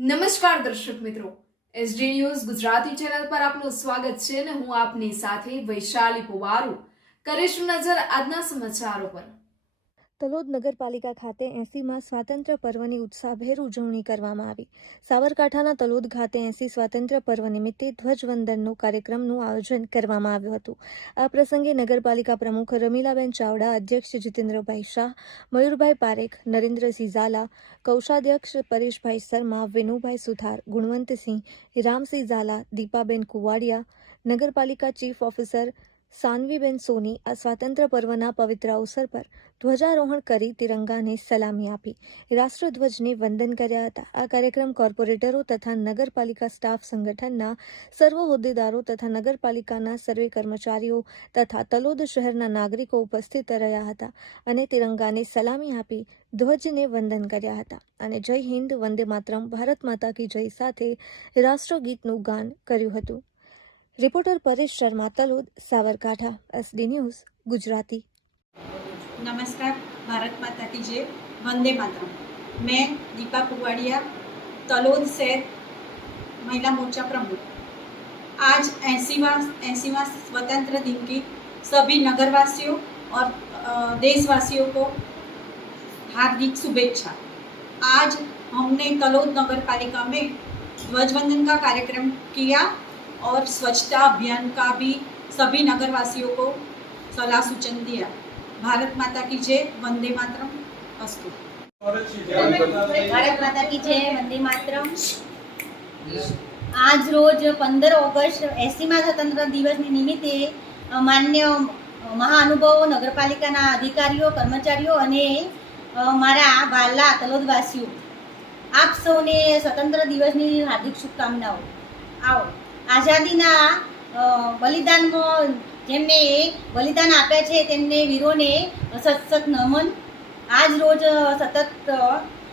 નમસ્કાર દર્શક મિત્રો, એસડી ન્યૂઝ ગુજરાતી ચેનલ પર આપનું સ્વાગત છે અને હું આપની સાથે વૈશાલી પુવારુ કરીશું નજર આજના સમાચારો પર। તલોદ નગરપાલિકા ખાતે 80માં સ્વાતંત્ર્ય પર્વની ઉત્સાહભેર ઉજવણી કરવામાં આવી। સાબરકાંઠાના તલોદ ખાતે 80 સ્વાતંત્ર્ય પર્વ નિમિત્તે ધ્વજવંદનનો કાર્યક્રમનું આયોજન કરવામાં આવ્યું હતું। આ પ્રસંગે નગરપાલિકા પ્રમુખ રમીલાબેન ચાવડા, અધ્યક્ષ જીતેન્દ્રભાઈ શાહ, મયુરભાઈ પારેખ, નરેન્દ્રસિંહ ઝાલા, કોષાધ્યક્ષ પરેશભાઈ શર્મા, વિનુભાઈ સુથાર, ગુણવંતસિંહ, રામસિંહ ઝાલા, દીપાબેન કુવાડિયા, નગરપાલિકા ચીફ ઓફિસર સાનવીબેન સોની આ સ્વાતંત્ર્ય પર્વના પવિત્ર અવસર પર ધ્વજારોહણ કરી તિરંગાને સલામી આપી રાષ્ટ્રધ્વજને વંદન કર્યા હતા। આ કાર્યક્રમ કોર્પોરેટરો તથા નગરપાલિકા સ્ટાફ સંગઠનના સર્વ હોદ્દેદારો તથા નગરપાલિકાના સર્વે કર્મચારીઓ તથા તલોદ શહેરના નાગરિકો ઉપસ્થિત રહ્યા હતા અને તિરંગાને સલામી આપી ધ્વજને વંદન કર્યા હતા અને જય હિન્દ, વંદે માતરમ, ભારત માતા કી જય સાથે રાષ્ટ્રગીતનું ગાન કર્યું હતું। Reporter Paresh Sharma, Talod, Sabarkantha, SD news Gujarati. नमस्कार, भारत माता की जय, वंदे मातरम। मैं दीपा कुवाड़िया, तलोद शहर महिला मोर्चा प्रमुख। आज 80वां स्वतंत्र दिन की सभी नगरवासियों और देशवासियों को हार्दिक शुभेच्छा। आज हमने तलोद नगर पालिका में ध्वजवंदन का कार्यक्रम किया और स्वच्छता अभियान का भी सभी नगरवासियों को सलाह सूचन दिया। भारत माता की जय, वंदे मातरम, अस्तु। भारत माता की जय, वंदे मातरम। आज रोज 15 ऑगस्ट 80માં સ્વતંત્ર દિવસની નિમિત્તે માન્ય મહાનુભાવો, નગરપાલિકાના અધિકારીઓ, કર્મચારીઓ અને મારા વાલા તલોદવાસીઓ, આપ સૌને સ્વતંત્ર દિવસની હાર્દિક શુભકામનાઓ। આવો, આઝાદીના બલિદાનમાં જેમને બલિદાન આપ્યા છે તેમને વીરોને સતત નમન। આજ રોજ સતત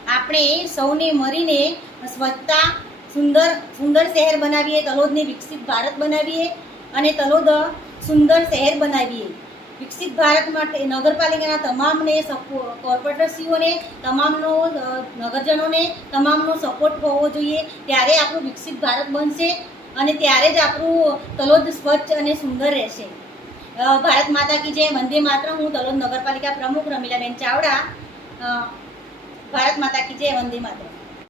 આપણે સૌને મળીને સ્વચ્છતા, સુંદર શહેર બનાવીએ, તલોદને વિકસિત ભારત બનાવીએ અને તલોદ સુંદર શહેર બનાવીએ। વિકસિત ભારત માટે નગરપાલિકાના તમામને કોર્પોરેટરશ્રીઓને, તમામનો નગરજનોને તમામનો સપોર્ટ હોવો જોઈએ, ત્યારે આપણું વિકસિત ભારત બનશે અને ત્યારે જ આપણું તલોદ સ્વચ્છ અને સુંદર રહેશે। ભારત માતા કી જય, વંદે માતરમ। હું તલોદ નગરપાલિકા પ્રમુખ રમીલાબેન ચાવડા। ભારત માતા કી જય, વંદે માતરમ।